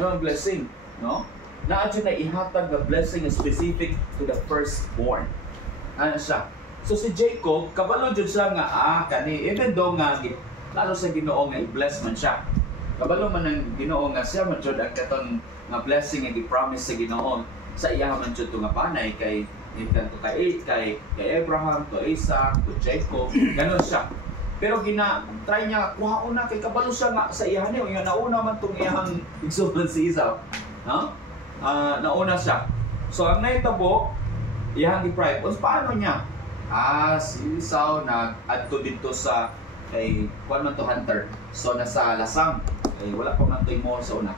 ng blessing, no? Naadyo na ihatag na blessing specific to the firstborn. Ano siya? So si Jacob, kabalo dyan siya nga, kani, even though nga, lalo sa Ginoo nga, i-bless man siya. Kabalo man ng Ginoo nga siya, man dyan ang katong nga blessing nga i-promise sa Ginoo. Sa iya man dyan ito nga panay, kay Abraham, to Isaac, to Jacob, gano'n siya. Pero try niya, kuhaon na, kay kabalo siya nga sa iya niyo, nga nauna man itong iyang igsuman si Esau. No? Nauna siya. So ang naitabo, iyang i-prive, paano niya? Si Esau nag-adto dito sa kay kuan man to hunter. So nasa lasang. Wala pa man to mo sa una.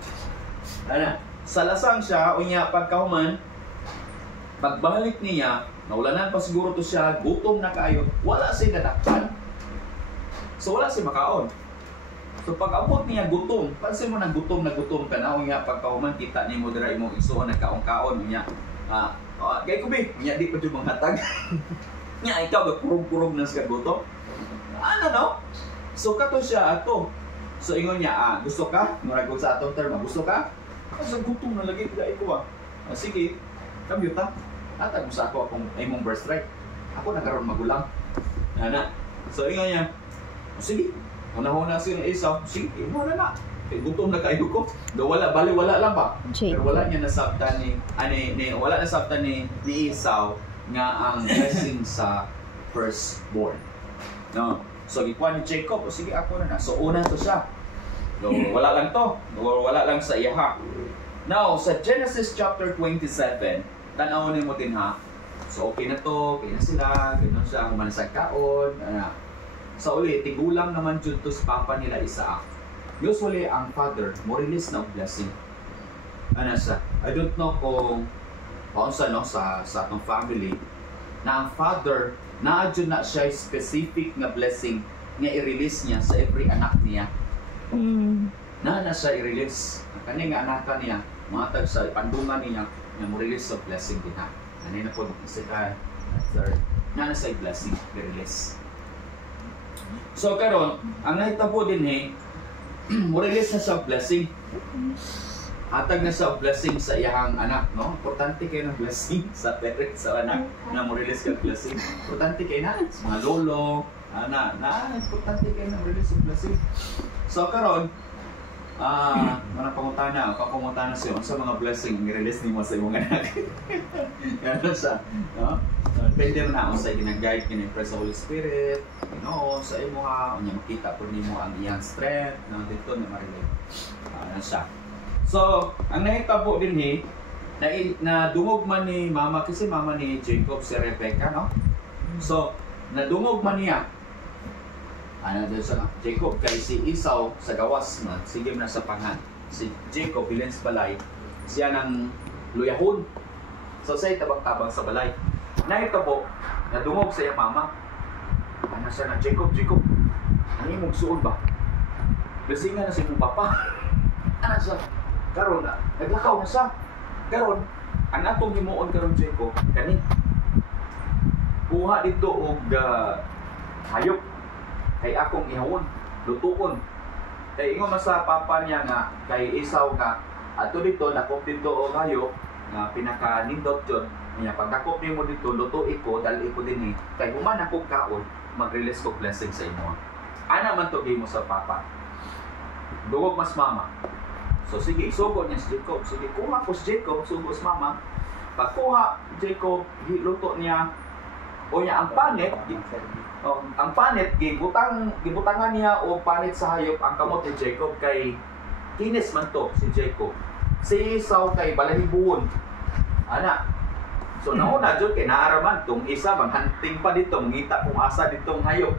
Sa lasang siya unya pagkahuman pagbalik niya, naulanan pa siguro to siya, gutom na kayo, wala siya nadakpan. So wala siya makaon. So pag abot niya gutom, pansin mo na gutom ka na unya pagkahuman kita nimo dira imong igsuon nagkaon-kaon unya. Kay kubi, unya di pa jud manghatag. Nya ikaw gapurog-purog na sa gutom. Ano no? So kato siya ato. So ingon niya, gusto ka? Murag ko sa atong term, gusto ka? Sa gutom na lagi dai ko sige, kamyo ta. Atag mo sa ako akong imong birthright. Ako nagkaroon magulang. Ana. So ingon niya, sige. Una-una siya ni Esau, sige, mo na. Kay gutom na kayo ko. Do wala lang ba? Pero wala niya nasabtan wala nasabtan ni Esau nga ang blessing sa firstborn. No. So gikuha ni Jacob, sige ako na. So una to siya. So wala lang to. Wala lang sa iyaha. Now, sa Genesis chapter 27, tanaw ni mo din ha. So okay na to, kaya na sila, gano'n siya, humanasag kaon. So ulit, tigulang naman dyan to sa papa nila Isaac. Usually, ang father, mo release na blessing. Ano siya? I don't know kung paunsa no sa atong family na ang father naadyo na siya specific nga blessing nga i-release niya sa every anak niya. Na siya i-release kani nga anak niya matag sa pandungan niya nga mo release sa blessing din ha. Ani na po second, third na sa blessing i-release. So karon ang nahitabo din mo release na sa blessing. Hatag na sa blessing sa iyang anak, no? Importante kayo ng blessing sa parents sa anak na mo release ka blessing. Importante kayo na mga lolo, importante kayo na release sa blessing. So karon, mga pangutana sa mga blessing i-release nimo sa imong anak. Ano sa, no? Depende na ako sa ginag-guide kini sa Holy Spirit, sa imo ha, unya makita po nimo ang iyang strength, no? Dito na ma-relate. Ano siya? So, ang nahitabo din na dungog man ni mama, kasi mama ni Jacob si Rebecca, no? So, nadungog man niya. Jacob kay si Esau sa gawas na, sige na sa pangan. Si Jacob, bilin sa balay, siya ng luyahon. So, sa'y tabang-tabang sa balay. Nahitabo, nadungog sa iyang mama. Ano siya na, Jacob, ano yung magsuon ba? Basingan na si mong papa. Ano siya? Karon na, naglakaw na siya. Karon, ang atong himuon karon Jacob, kani. Kuha dito og hayop kay akong ihawon, lutuon. Kay ingon sa papa niya nga kay Esau nga ato dito nakop dito og hayop nga pinaka-nindot jud. Nya pagdakop nimo dito lutuin ko, dali ko dinhi. Kay human ako kaon, mag-release ko blessing sa imo. Ana man to gimo sa papa. Dugog mas mama. So sige, sugo niya si Jacob. Sige, kuha ko si Jacob, sugo si mama. Pagkuha Jacob, giluto niya. O niya, ang panit, gibutangan niya o panit sa hayop ang kamot ni Jacob kay kinis man to si Jacob. Si Esau kay balahibuon. Ana. So nauna dyan kay naaraman tong isa, maghunting pa dito, mangita kung asa ditong hayop.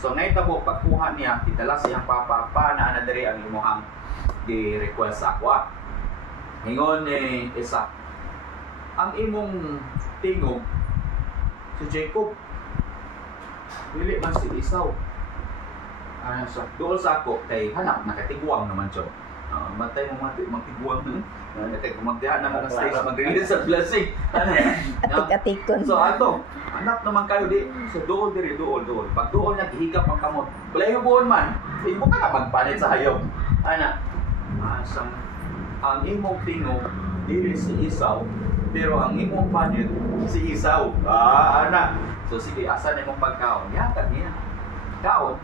So naitabo, pagkuha niya, itala siyang papa, na diri ang imuhang di-request sa ako. Hingon ni Isaac, ang imong tingog si Jacob, dili man si Esau. Doon sa ako, kay hanap, nakatiguang naman siya. Matay mo magtiguang nun. Magdihan na mga stage, mag-release sa blessing. So ato, hanap naman kayo di. So doon. Pag doon niya, hihigap ang kamot. Palayo buon man, ibo ka na magpanit sa hayop. ang imong tingog dili si Esau, pero ang imong panit si Esau. Ana. So sige, asa na imong pagkaon? Yatag niya. Kaon,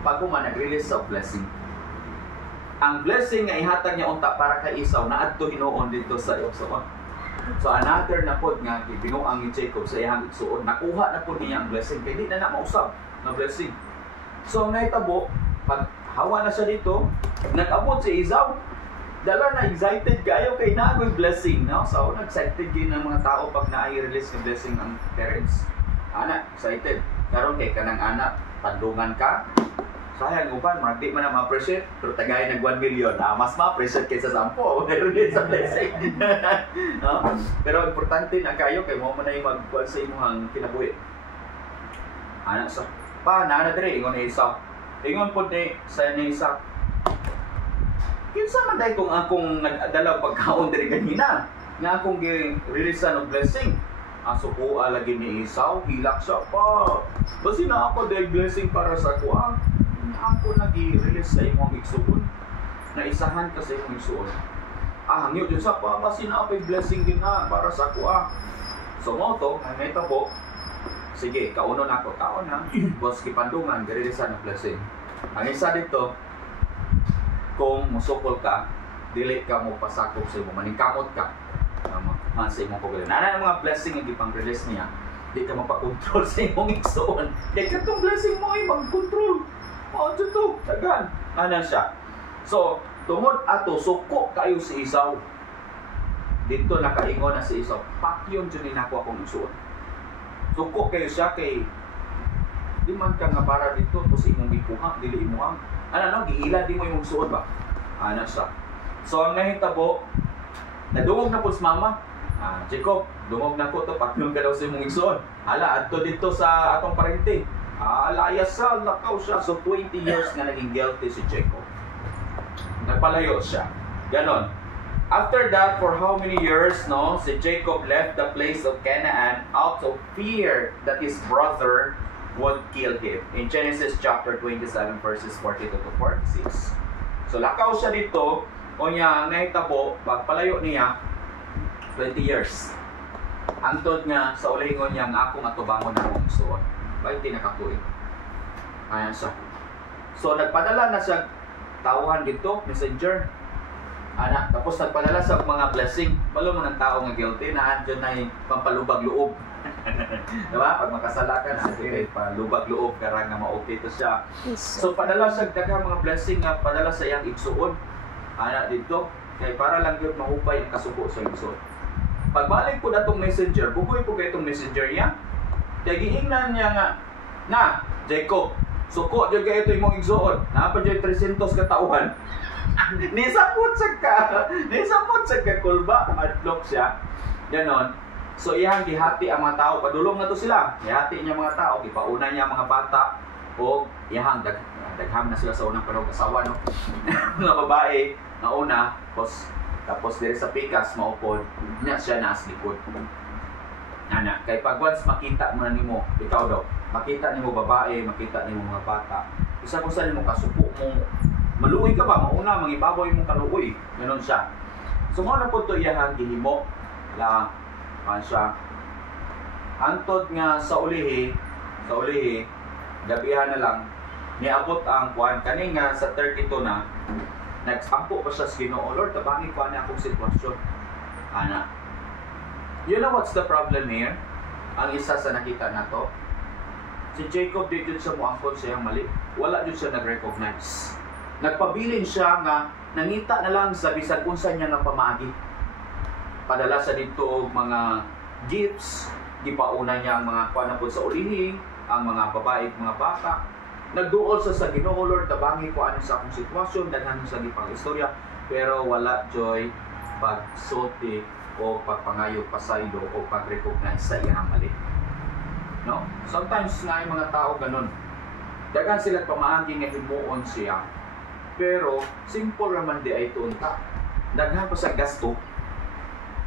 pag man nag-release sa blessing. Ang blessing nga ihatag niya unta para kay Esau na adto hinuon dito sa Esau. So another na pod nga binuang ni Jacob sa iyang igsuon, nakuha na pod niya ang blessing kay di na mausab na blessing. So naitabo, pag hawa na siya dito, nag-abot si Esau. Dala na excited kayo kay nagoy blessing, no? So excited din ng mga tao pag na-release ng blessing ang parents. Anak, excited. Karon kay kanang anak, pandungan ka. Sayang uban, marag di man na ma-appreciate, pero tagay nag 1 million. Mas ma-appreciate kaysa 10, release sa blessing. No? Pero importante na kayo kay mo man na magkuha sa imong kinabuhi. Anak sa na dire ingon ni Esau. Ingon pod ni sa ni Esau. Kinsa man day kung akong nag-adala pagkaon diri kanina nga akong gi-release og blessing. Aso ko lagi ni Esau, hilak siya pa. Basi na ako day blessing para sa ako. Ako nag-release sa imong igsuon. Naisahan ka sa imong igsuon. Hangyo jud sa pa basi na ako blessing din na para sa ako. So mo to, may tabo. Sige, kauno na ako, kaon na. Boss gipandungan, gi-release og blessing. Ang isa dito, kung musukol ka, dili ka mo pasakop sa imo, maningkamot ka sa imong pagkain. Nana ng mga blessing nga gipang-release niya, di ka mapakontrol sa imong igsoon. Kaya katong blessing mo ay mag-control. Dito, tagan. Ano siya? So, tungod ato, suko kayo si Esau. Dito nakaingon na si Esau, pakyon dyan nako akong igsoon. Suko kayo siya kay di man ka nga para dito, tapos imong ipuha, dili imuhang. Giila di mo yung suod ba? Siya. So, ang nahitabo, nadungog na po si mama. Jacob, dungog na ko to, paklong ka daw sa imong igsoon. Adto dito sa atong parente. Layas sa, lakaw siya. So, 20 years nga naging guilty si Jacob. Nagpalayo siya. Ganon. After that, for how many years, no, si Jacob left the place of Canaan out of fear that his brother would kill him. In Genesis chapter 27 verses 42 to 46. So lakaw siya dito, o niya nahitabo, pagpalayo niya 20 years. Antod nga sa ulingon niya nga akong atubangon na akong suon. Bakit di nakakuin? Ayan siya. So nagpadala na siya tawhan dito, messenger. Tapos nagpadala sa mga blessing. Balo mo ng tao nga guilty na andyan na yung pampalubag loob. Diba? Pag makasala ka na, palubag loob, karang nga ma-okay to siya. So, padala siya daghang mga blessing nga padala sa iyang igsuon. Dito, kaya para lang yun mahupay ang kasuko sa igsuon. Pagbalik po na itong messenger, bugoy po kayo itong messenger niya. Kaya giingnan niya nga, Jacob, suko dyan kayo ito yung igsuon. Pa dyan 300 katauhan. Nisapot sa ka kulba. Adlock siya. Ganon. So iyang gihati ang mga tao, padulong na to sila. Gihati niya mga tao, gipauna niya mga bata o iyang dagham na sila sa unang panahon kasawa, no. Mga babae na una, tapos diri sa pikas maupod, niya siya nas likod. Kay pag once makita mo na nimo, ikaw daw, makita nimo babae, makita nimo mga bata. Isa kung saan nimo kasuko mo, maluoy ka ba? Mauna, mangibabaw mo kaluoy. Ganon siya. So mo na po ito iyang gihimo la siya. Antod nga sa ulihi, gabihan na lang, niabot ang kuan kani nga sa 32 na, nagsampo pa siya sa Ginoo, Lord, tabangi ko na akong sitwasyon. You know what's the problem here? Ang isa sa nakita na to, si Jacob di dyan siya muangkot siyang mali. Wala dyan siya nag-recognize. Nagpabilin siya nga, nangita na lang sa bisag unsa niya nga pamagi. Padala sa dito mga gifts, gipauna niya ang mga kuanapod sa ulihi, ang mga babae at mga bata. Nagduol sa Ginoo, Lord, tabangi ko ano sa akong sitwasyon, daghan sa gipang istorya, pero wala joy pagsulti o pagpangayo pasaylo o pag-recognize sa iyang mali. No? Sometimes nga yung mga tao ganun. Daghan sila pamaagi nga himuon siya, pero simple raman di ay tunta. Daghan pa sa gasto.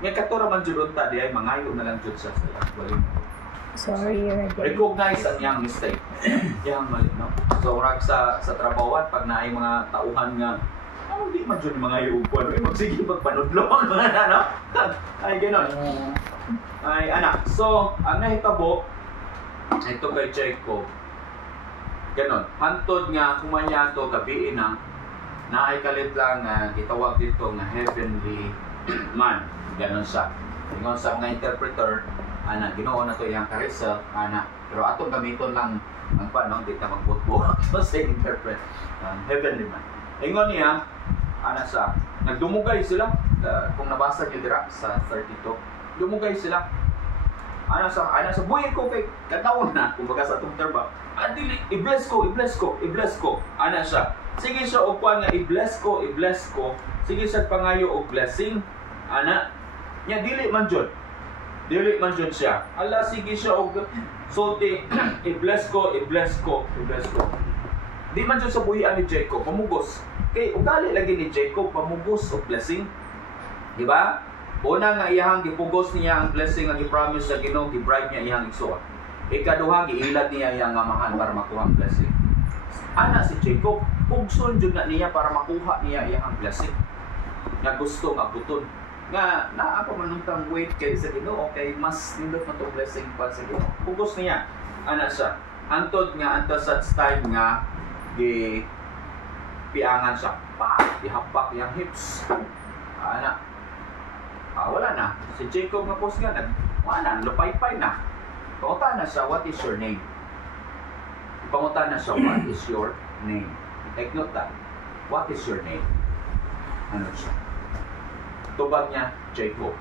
Nga kato raman jud unta di ay mangayo na lang jud siya sa iyang Sorry, recognize ang iyang mistake. Iyang mali, no? So rag sa trabawan pag naay mga tauhan nga Hindi man dyan mga iupuan. Magsige magpanudlong. Ano? Ay, gano'n. Ay, anak. So, ang nahitabo, ito kay Jacob. Ganon. Hantod nga, kumanya to, gabiin na, naay kalit lang, gitawag dito nga heavenly man. Ganon siya. Ingon sa mga interpreter, ginawa na to yung karisel, pero atong gamiton lang, ang paano, di ka magbutbuhat sa interpret. Heavenly man. Ingon niya, siya, nagdumugay sila, kung nabasa niyo dira sa 32, dumugay sila. Sa buhay ko kay katawon na, kumbaga sa itong terba, dili, i-bless ko. Siya, sige siya o nga, i-bless ko. Sige siya pangayo o blessing. Nya dili man jud siya. Sige siya o sulti, i-bless ko. Di man jud sa buhian ni Jacob, pamugos. Kay ugali lagi ni Jacob, pamugos o blessing. Di ba? Una nga iyang gipugos niya ang blessing nga gi-promise sa Ginoo, gi-bribe niya iyang igsoon. Ikaduha giilad niya iyang amahan para makuha ang blessing. Si Jacob, pugson jud na niya para makuha niya iyang blessing. Nga gusto nga buton. Nga naa pa man untang wait kay sa Ginoo, kay mas nindot man tong blessing pa sa Ginoo. Pugos niya siya. Antod sa time nga piangan siya. Ihapak iyang hips. Wala na. Si Jacob nga post nga, lupay-pay na. Pangutan na siya, what is your name? Pangutan na siya, what is your name? Take note that. What is your name? Ano siya? Tubag niya, Jacob.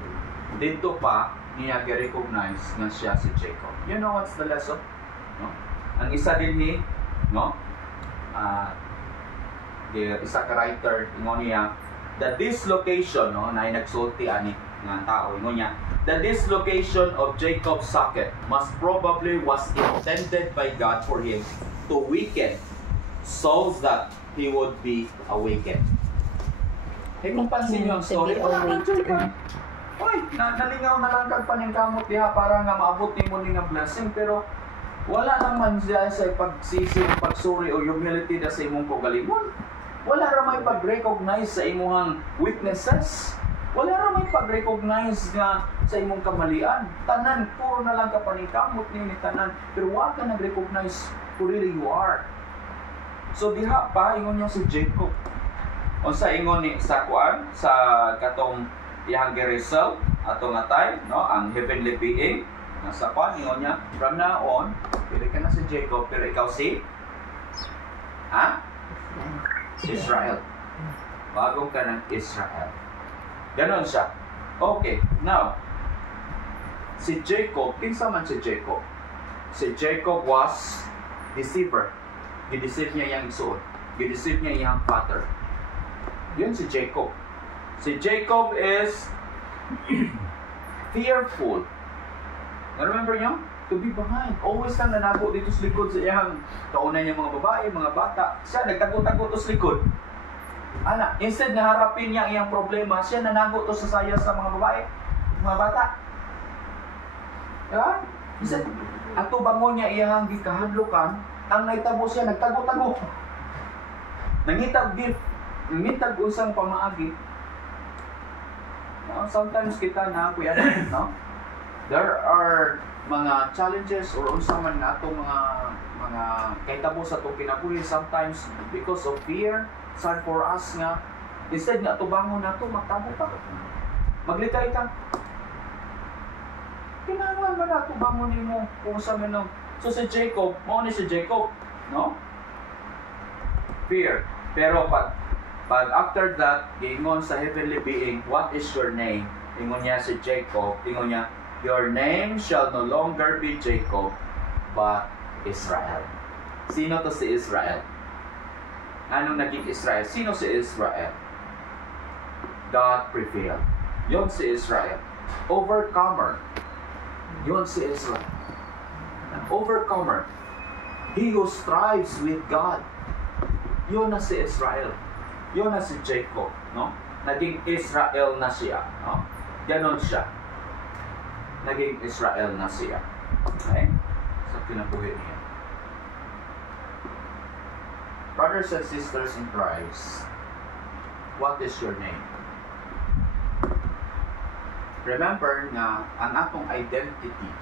Dito pa, niya i-recognize nga siya si Jacob. You know what's the lesson? No? Ang isa din ni, no? Isa ka writer, ingon niya, the dislocation, no, na nagsulti ani nga tao, ingon niya, the dislocation of Jacob's socket most probably was intended by God for him to weaken so that he would be awakened. Kung pansin niyo ang story, nalingaw na lang kag paningkamot diha para nga maabot nimo ning blessing, pero wala naman siya sa pagsisi, pagsuri o humility na sa imong kaugalingon. Wala ra may pag-recognize sa imong weaknesses. Wala ra may pag-recognize nga sa imong kamalian. Tanan, puro na lang kapaningkamot ni tanan. Pero wala ka nag-recognize who really you are. So diha pa, ingon niya si Jacob. O sa ingon ni sa kuan, sa katong iyang Gerisel, ato nga time, no, ang heavenly being, nasa kuan, ingon niya, from now on, pili ka na si Jacob, pero ikaw si? Israel. Bagong ka ng Israel. Ganon siya. Okay, now, si Jacob, kinsa man si Jacob? Si Jacob was deceiver. Gideceive niya yung isuot. Gideceive niya yung father. Yun si Jacob. Si Jacob is fearful. Na-remember niyo? To be behind. Always lang nanago dito sa likod sa iyang kaunay niya mga babae, mga bata. Siya nagtago-tago to sa likod. Instead na harapin niya iyang problema, siya nanago to sa saya sa mga babae, mga bata. Diba? Instead, ato bangon niya iyang gikahadlokan, ang naitabo siya, nagtago-tago. Nangitag gift, nangitag usang pamaagi. No? Sometimes kita na, kuya, no? There are mga challenges or unsa man nato mga kahitabo sa itong kinabuhi sometimes because of fear, sad for us nga instead nga tubangon nato magtabo pa, maglikay ka, kinahanglan man nato bangon nimo kung sa man. So si Jacob, mao ni si Jacob, no? Fear. Pero pag after that giingon sa heavenly being, what is your name? Ingon niya si Jacob, ingon niya, your name shall no longer be Jacob, but Israel. Sino to si Israel? Anong naging Israel? Sino si Israel? God prevailed. Yun si Israel. Overcomer. Yun si Israel. An overcomer. He who strives with God. Yun na si Israel. Yun na si Jacob. No? Naging Israel na siya. No? Ganon siya. Naging Israel na siya. Okay? Sa kinabuhi niya. Brothers and sisters in Christ, what is your name? Remember nga ang atong identity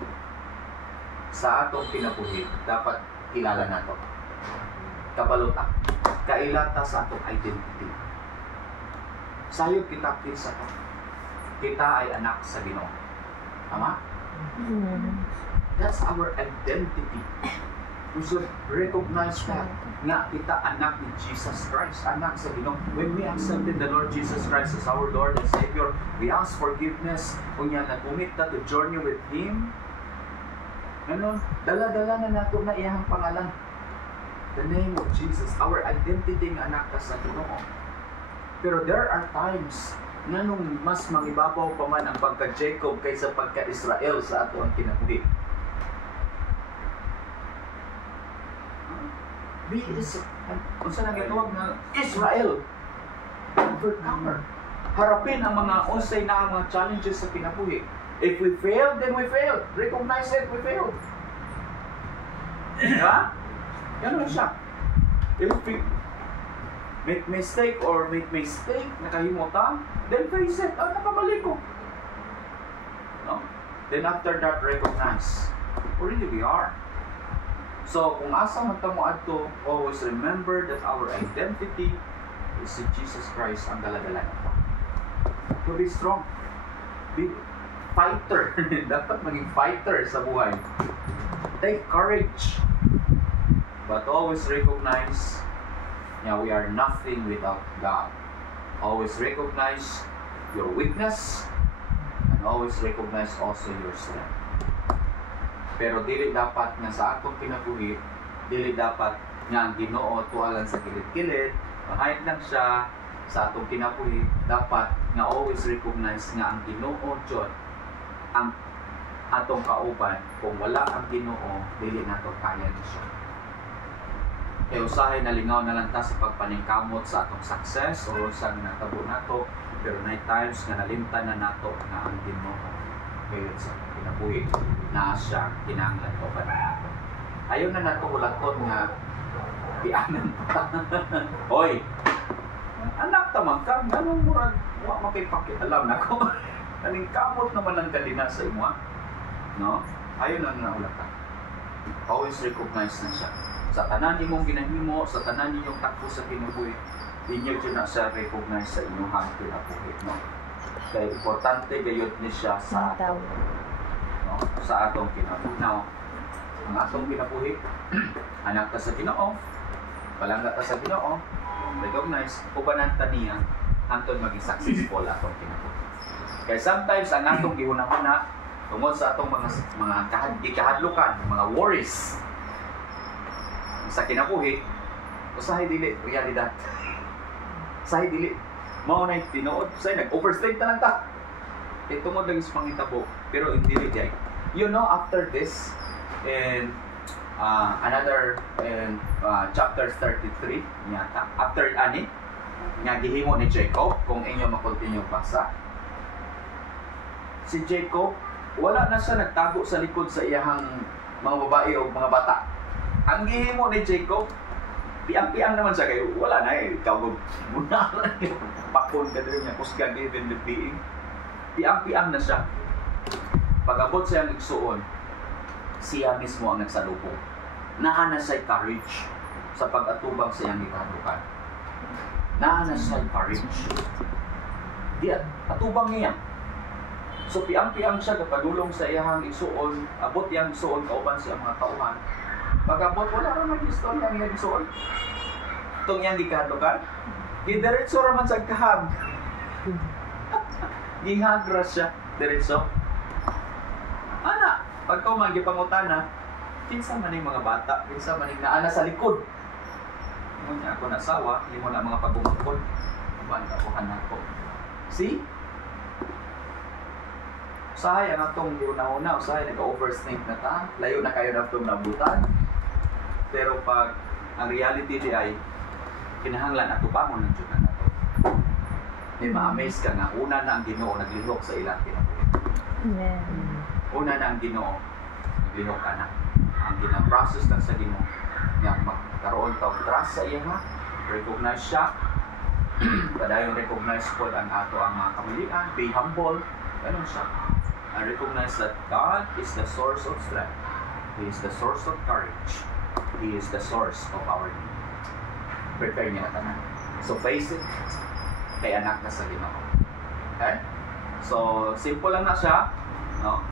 sa atong kinabuhi dapat kilala nato. Kabaluta, kailata sa atong identity. Sayod kita kinsa ka. Kita ay anak sa Ginoo. Tama? That's our identity. We should recognize that na kita anak ni Jesus Christ, anak sa Ginoo. When we accepted the Lord Jesus Christ as our Lord and Savior, we ask forgiveness. Kung yan, nag-commit na to journey with Him, ano, dala-dala na nato na iyang pangalan. The name of Jesus, our identity ng anak ka sa Ginoo. Pero there are times na nung mas mangibabaw pa man ang pagka-Jacob kaysa pagka-Israel sa ato ang kinabuhi. Kung saan ang itawag na Israel, overcomer. Harapin ang mga unsay na mga challenges sa kinabuhi. If we fail, then we failed. Recognize it, we failed. Diba? Ganun siya. If we make mistake, nakahimota, then face it. Nakamali ko. No? Then after that, recognize who really we are. So, kung asa man tamo adto, always remember that our identity is si Jesus Christ ang dala-dala nato. To be strong. Be fighter. Dapat maging fighter sa buhay. Take courage. But always recognize we are nothing without God. Always recognize your weakness and always recognize also your strength. Pero dili dapat nga sa atong kinabuhi, dili dapat nga ang Ginoo tuwalan sa kilid-kilid, kahit lang siya sa atong kinabuhi, dapat nga always recognize nga ang Ginoo Diyon ang atong kauban. Kung wala ang Ginoo, dili nato kaya ni siya. Kaya usahay na lingaw na lang ta sa pagpaningkamot sa atong success o sa natabo nato, pero na times nga nalimtan na nato nga ang Ginoo kayo sa kinabuhi na siya kinahanglan ko pa nato. Ayaw na nato ulaton nga pianan pa. Hoy, anak tamang ka, ganun murag wa makipakialam na ko. Kaning kamot naman ang kalina sa imo. No? Ayaw na naulatan. Always recognize na siya. Sa tanan imong ginahimo, sa tanan ninyong takbo sa kinabuhi, inyo dyan na siya recognize sa inyong kinabuhi. No? Kaya importante gayud ni siya sa ato. No? Sa atong kinabuhi. Now, ang atong kinabuhi, anak ka sa Ginoo, palangga ka sa Ginoo, recognize, ubanan ta niya, hantod maging successful atong kinabuhi. Kaya sometimes, ang atong gihuna-huna, tungod sa atong mga kahadlukan, mga worries, sa kinabuhi, usahay dili, realidad. Usahay dili. Mao na tinuod, usahay nag-overstate na lang ta. Kaya tungod lang is pangitabo, pero hindi rin. You know, after this, in chapter 33, yata, after ani, nga gihimo ni Jacob, kung inyo makontinue basa, si Jacob, wala na siya nagtago sa likod sa iyahang mga babae o mga bata. Ang gihimo ni Jacob, piang-piang naman siya kayo. Wala na kawag muna lang yung pakon ka rin niya, kusgan even the being. Piang-piang na siya. Pag-abot siya ang igsuon, siya mismo ang nagsalubong. Naana siya courage sa pag-atubang sa iyang ikadukan. Naana siya courage. Di atubang niya. So piang-piang siya kapadulong sa iyang igsuon, abot iyang igsuon kauban sa mga tauhan. Pag-abot, wala rin mag-istorya ang iyang igsuon. Itong iyang ikadukan, gidiretso raman sa kahag. Gihagra siya, diretso. Ana, pagka umagipangutana, kinsa man yung mga bata, kinsa man yung naana sa likod. Kung niya ako nasawa, hindi mo na mga pagumangkod. Kumaan ka ko ko. See? Usahay ang atong una-una, usahay nag-oversnake na ta, layo na kayo na itong nabutan. Pero pag ang reality di ay, kinahanglan ato bangon ng Diyos na nato. May ma-amaze ka nga, una na ang Ginoo naglihok sa ilang kinabuhi. Amen. Una na ang Ginoo, naglihok ka na. Ang gina-process lang sa Ginoo, nga magkaroon ka trust sa iya ha, recognize siya, Padayon recognize po ang ato ang mga kamalian, be humble, ganun siya. And recognize that God is the source of strength. He is the source of courage. He is the source of our need. Prepare niya na tanan. So face it, kay anak na sa Ginoo. Okay? So simple lang na siya, no?